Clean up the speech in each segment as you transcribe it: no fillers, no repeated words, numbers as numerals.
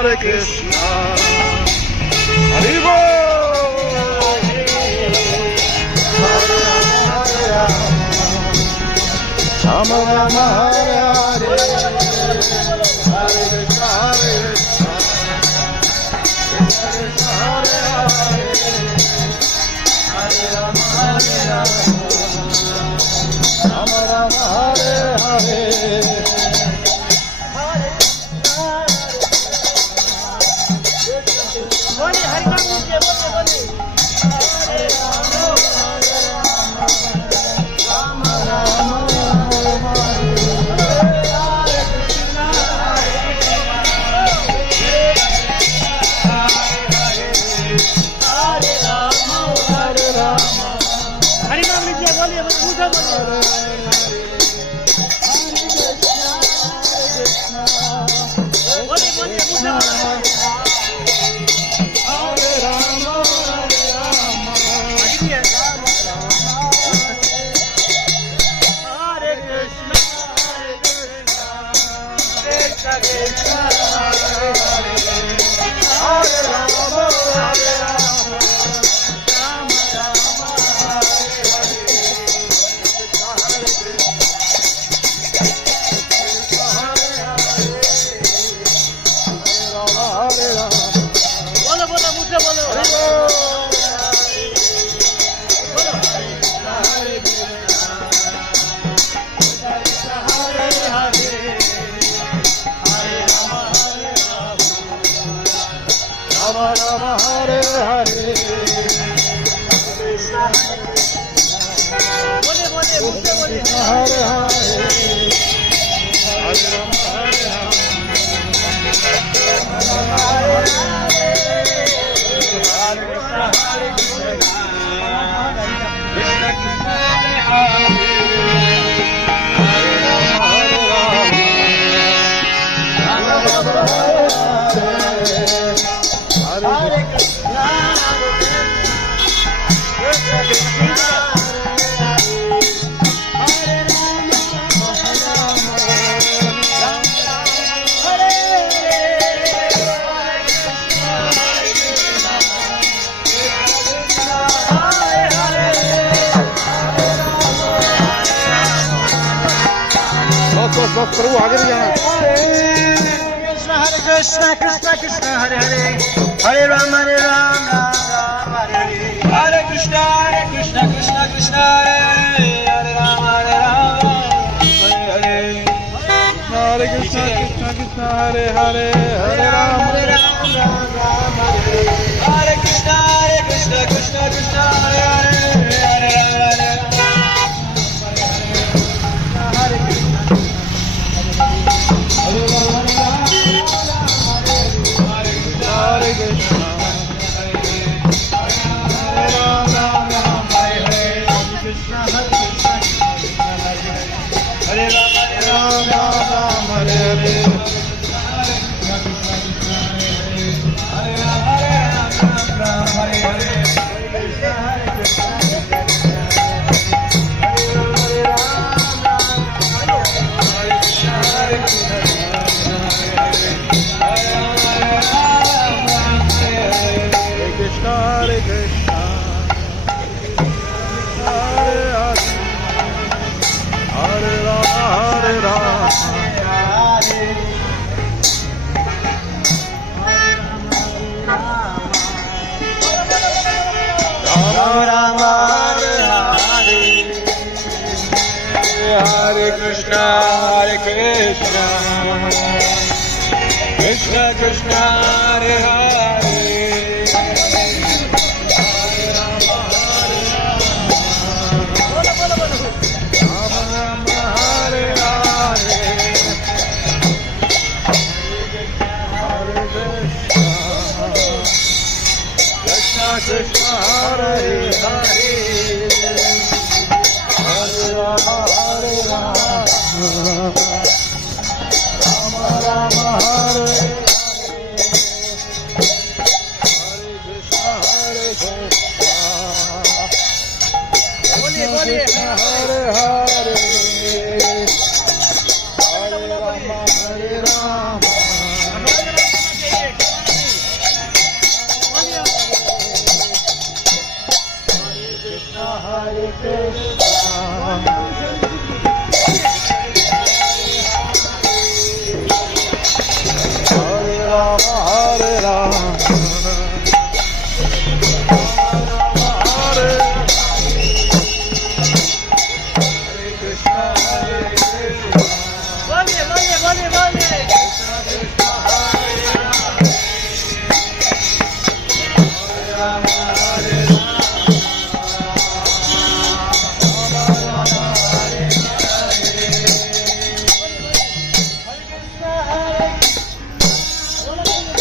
Hare Krishna, Hare Bol, Rama Rama Hare Hare, Hare Krishna Hare Krishna, Krishna Krishna Hare Hare, Hare Rama Hare Rama, Rama Rama Hare Hare. Rama Hare Hare Hare Hare Hare Rama Hare बस प्रभु आगे भी जाना Hare Krishna Krishna Krishna Hare Hare Hare Ram Hare Ram Ram Ram Hare Hare Hare Krishna Krishna Krishna Hare Hare Hare Ram Hare Ram Hare Hare Hare Krishna Krishna Krishna Hare Hare Hare Ram Hare Ram Ram Ram Hare Hare Hare Krishna Krishna Krishna Hare Hare Hare Ram Hare Ram Hare Krishna Hare Krishna Ram Ram Hare Hare Hare Krishna Hare Krishna Hare Hare Hare Rama Hare Rama Rama Rama Hare Hare Hare Krishna Hare Krishna Krishna Krishna Hare Hare Krishna Hare Hare Hare Rama Hare Rama Rama Rama Hare Hare Krishna Hare Krishna Krishna Hare Hare Hare Rama Hare Rama Hare Krishna Hare Rama Hare Rama Hare Krishna Hare Krishna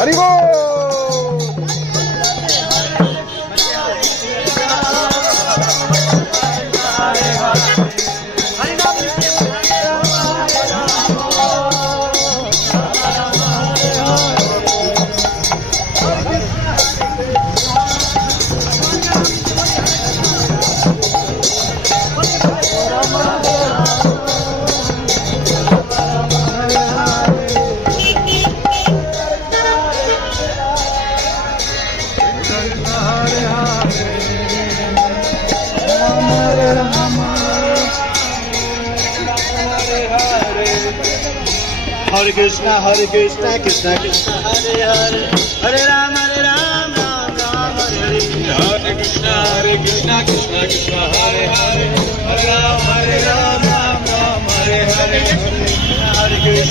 Hari बोल। Hare Krishna, Krishna Krishna, Hare Hare, Hare Ram, Ram Ram, Hare Hare. Hare Krishna, Krishna Krishna, Hare Hare, Hare Ram, Ram Ram, Hare Hare. Hare Krishna, Hare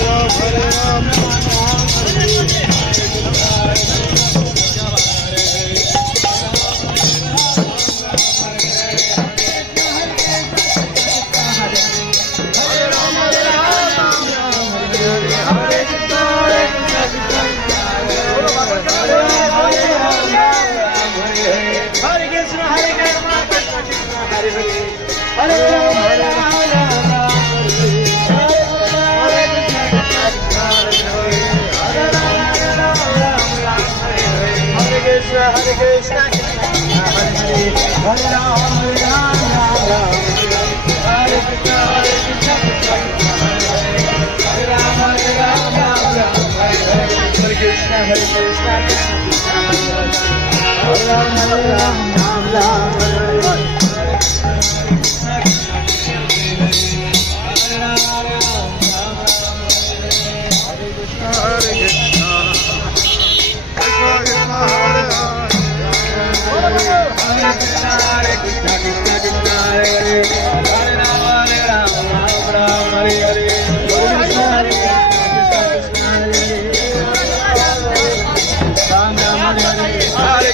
Ram, Ram Hare Krishna, Hare Ram, Ram Hare Krishna, Hare Ram, Hare Krishna, Hare Krishna, Hare Ram,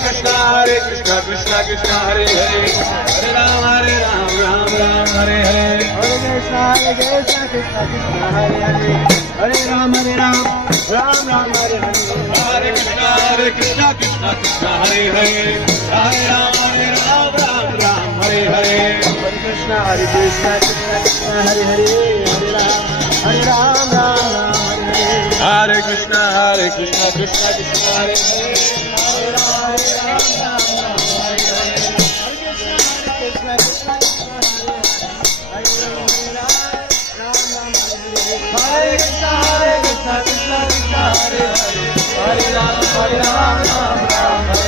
Krishna Krishna Krishna Hare Hare Hare Ram Ram Ram Hare Hare Hare Krishna Krishna Krishna Hare Hare Hare Ram Ram Ram Hare Hare Hare Krishna Krishna Krishna Hare Hare Hare Ram Ram Hare Hare Hare Krishna Krishna Krishna Hare Hare Hare Ram Ram Hare Hare Hare Krishna Krishna Krishna Hare Hare Hare Ram Ram Hare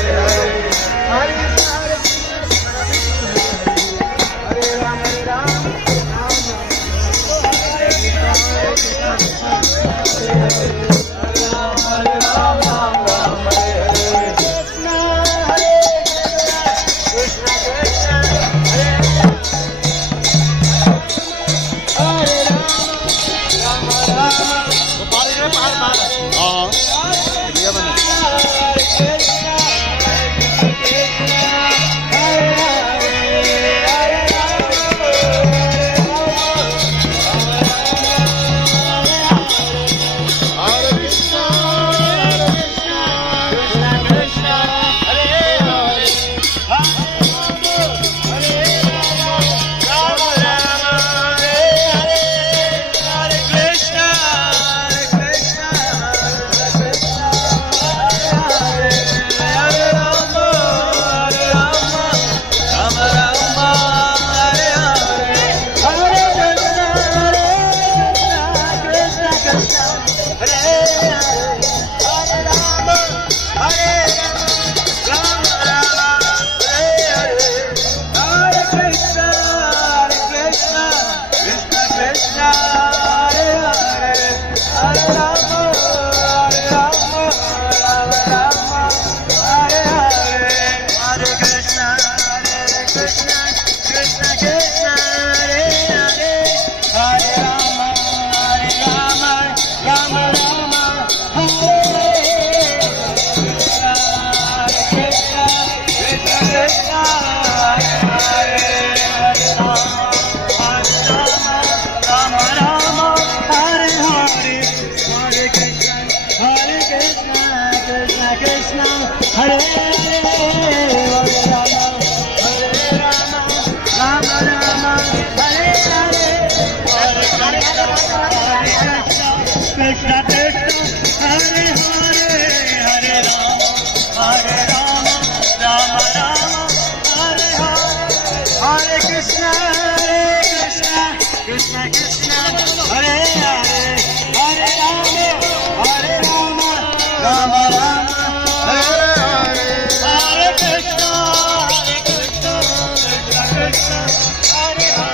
Hare Krishna Krishna Hare Krishna Krishna Krishna Hare Hare Hare Ram Ram Hare Hare Hare Krishna Hare Ram Hare